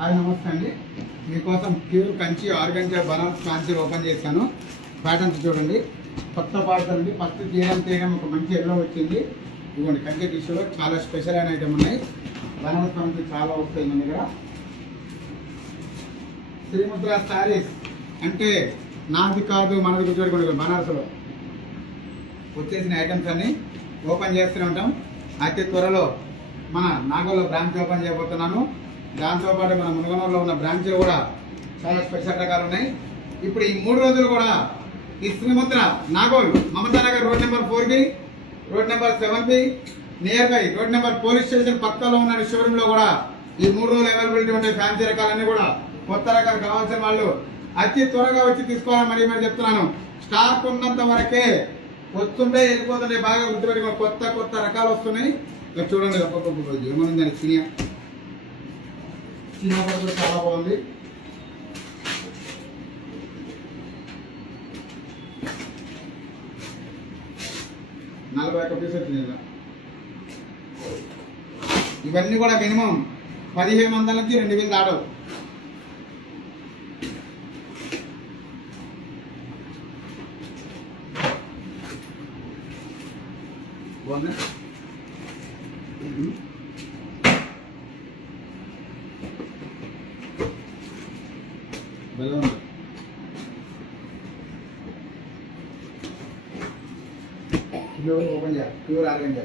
Hi నమస్తే అండి. మీకోసం pure Kanchi organza Banaras fancy open చేశాను. ప్యాటర్న్స్ చూడండి, కొత్త ప్యాటర్న్ అండి. ఫస్ట్ తీయడం ఒక మంచి ఎల్లో వచ్చింది. ఇదిగోండి కంచి టిష్యూలో చాలా స్పెషల్ అయిన ఐటమ్ ఉన్నాయి. బనారస్ ఫ్యాన్సీ చాలా వస్తాయి మన దగ్గర. శ్రీముద్ర శారీస్ అంటే నాది కాదు మనది చూడండి, బనారస్లో వచ్చేసిన ఐటమ్స్ అన్ని ఓపెన్ చేస్తూనే ఉంటాం. అతి త్వరలో మన నాగోల్లో బ్రాంచ్ ఓపెన్ చేయబోతున్నాను. దాంతోపాటు మన మునగనూరులో ఉన్న బ్రాంచ్లు కూడా చాలా స్పెషల్ రకాలు ఉన్నాయి. ఇప్పుడు ఈ 3 రోజులు కూడా ఈ శ్రీముద్ర నాగోల్ మమతా నగర్ రోడ్ నెంబర్ 4కి, రోడ్ నెంబర్ 7కి near by road number police station పక్కలో ఉన్న షోరూంలో కూడా ఈ 3 రోజులు అవైలబిలిటీ ఉండే ఫ్యాన్సీ రకాలన్నీ కూడా కొత్త రకాలు కావాల్సిన వాళ్ళు అతి త్వరగా వచ్చి తీసుకోవాలని మరి చెప్తున్నాను. స్టాక్ ఉన్నంత వరకే, వస్తుంటే వెళ్ళిపోతుంటే బాగా గుర్తుపెట్టుకో. కొత్త రకాలు వస్తున్నాయి. ఇక్కడ చూడండి, ఒక్కొక్క ఏమనుందని చిన్న కూడా చాలా బాగుంది. నలభై 41 పీస్ వచ్చింది. ఇవన్నీ కూడా మినిమం 1500 నుంచి 2000 దాడవు. బాగుంది. ఓపెన్ చేయాలి. ప్యూర్ ఆర్గంజా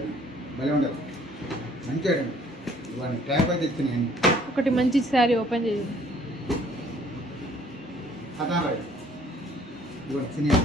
భలే ఉండదు. మంచి ఐటమ్. ఇవన్నీ ట్యాప్ అయితే ఇచ్చినాయి. ఒకటి మంచి శారీ ఓపెన్ చేయండి. కథాబాయ్ ఇవన్నీ చిన్న